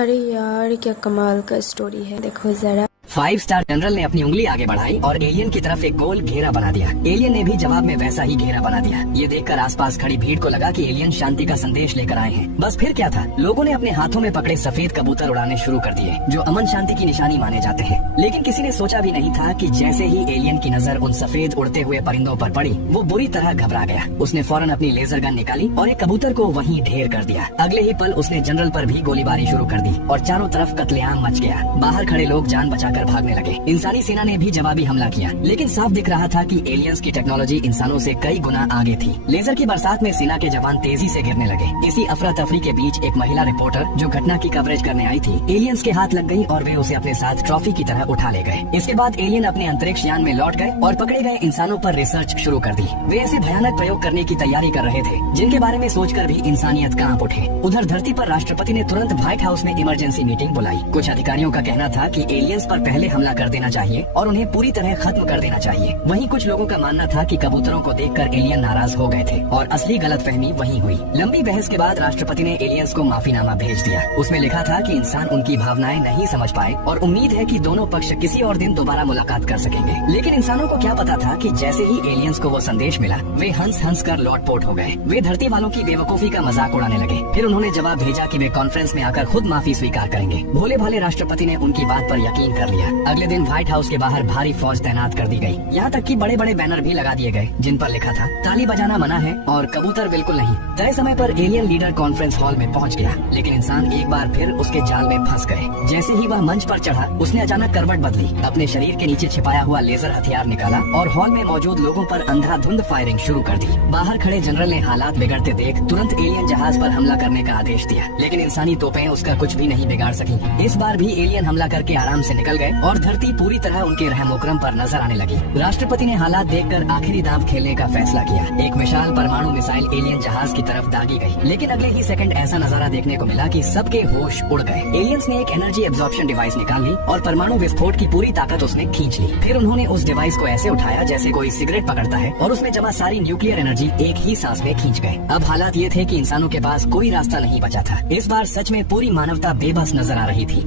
अरे यार क्या कमाल का स्टोरी है, देखो जरा। 5 स्टार जनरल ने अपनी उंगली आगे बढ़ाई और एलियन की तरफ एक गोल घेरा बना दिया। एलियन ने भी जवाब में वैसा ही घेरा बना दिया। ये देखकर आसपास खड़ी भीड़ को लगा कि एलियन शांति का संदेश लेकर आए हैं। बस फिर क्या था, लोगों ने अपने हाथों में पकड़े सफेद कबूतर उड़ाने शुरू कर दिए, जो अमन शांति की निशानी माने जाते हैं। लेकिन किसी ने सोचा भी नहीं था कि जैसे ही एलियन की नजर उन सफेद उड़ते हुए परिंदों पर पड़ी, वो बुरी तरह घबरा गया। उसने फौरन अपनी लेजर गन निकाली और एक कबूतर को वहीं ढेर कर दिया। अगले ही पल उसने जनरल पर भी गोलीबारी शुरू कर दी और चारों तरफ कत्लेआम मच गया। बाहर खड़े लोग जान बचाकर भागने लगे। इंसानी सेना ने भी जवाबी हमला किया, लेकिन साफ दिख रहा था कि एलियंस की टेक्नोलॉजी इंसानों से कई गुना आगे थी। लेजर की बरसात में सेना के जवान तेजी से गिरने लगे। इसी अफरा तफरी के बीच एक महिला रिपोर्टर जो घटना की कवरेज करने आई थी, एलियंस के हाथ लग गई और वे उसे अपने साथ ट्रॉफी की तरह उठा ले गए। इसके बाद एलियन अपने अंतरिक्ष यान में लौट गए और पकड़े गए इंसानों पर रिसर्च शुरू कर दी। वे ऐसे भयानक प्रयोग करने की तैयारी कर रहे थे जिनके बारे में सोचकर भी इंसानियत कांप उठे। उधर धरती पर राष्ट्रपति ने तुरंत व्हाइट हाउस में इमरजेंसी मीटिंग बुलाई। कुछ अधिकारियों का कहना था कि एलियंस पर पहले हमला कर देना चाहिए और उन्हें पूरी तरह खत्म कर देना चाहिए। वहीं कुछ लोगों का मानना था कि कबूतरों को देखकर एलियन नाराज हो गए थे और असली गलतफहमी वहीं हुई। लंबी बहस के बाद राष्ट्रपति ने एलियंस को माफीनामा भेज दिया। उसमें लिखा था कि इंसान उनकी भावनाएं नहीं समझ पाए और उम्मीद है कि दोनों पक्ष किसी और दिन दोबारा मुलाकात कर सकेंगे। लेकिन इंसानों को क्या पता था कि जैसे ही एलियंस को वो संदेश मिला, वे हंस हंस कर लौटपोट हो गए। वे धरती वालों की बेवकूफी का मजाक उड़ाने लगे। फिर उन्होंने जवाब भेजा कि वे कॉन्फ्रेंस में आकर खुद माफी स्वीकार करेंगे। भोले भाले राष्ट्रपति ने उनकी बात पर यकीन कर लिया। अगले दिन व्हाइट हाउस के बाहर भारी फौज तैनात कर दी गई। यहाँ तक कि बड़े बड़े बैनर भी लगा दिए गए जिन पर लिखा था ताली बजाना मना है और कबूतर बिल्कुल नहीं। तय समय पर एलियन लीडर कॉन्फ्रेंस हॉल में पहुँच गया, लेकिन इंसान एक बार फिर उसके जाल में फंस गए। जैसे ही वह मंच पर चढ़ा, उसने अचानक करवट बदली, अपने शरीर के नीचे छिपाया हुआ लेजर हथियार निकाला और हॉल में मौजूद लोगों पर अंधाधुंध फायरिंग शुरू कर दी। बाहर खड़े जनरल ने हालात बिगड़ते देख तुरंत एलियन जहाज पर हमला करने का आदेश दिया, लेकिन इंसानी तोपें उसका कुछ भी नहीं बिगाड़ सकी। इस बार भी एलियन हमला करके आराम से निकल गए और धरती पूरी तरह उनके रहमोकरम पर नजर आने लगी। राष्ट्रपति ने हालात देखकर आखिरी दांव खेलने का फैसला किया। एक विशाल परमाणु मिसाइल एलियन जहाज की तरफ दागी गई, लेकिन अगले ही सेकंड ऐसा नजारा देखने को मिला कि सबके होश उड़ गए। एलियंस ने एक एनर्जी एब्जॉर्प्शन डिवाइस निकाल ली और परमाणु विस्फोट की पूरी ताकत उसने खींच ली। फिर उन्होंने उस डिवाइस को ऐसे उठाया जैसे कोई सिगरेट पकड़ता है और उसमें जमा सारी न्यूक्लियर एनर्जी एक ही सांस में खींच गए। अब हालात ये थे कि इंसानों के पास कोई रास्ता नहीं बचा था। इस बार सच में पूरी मानवता बेबस नजर आ रही थी।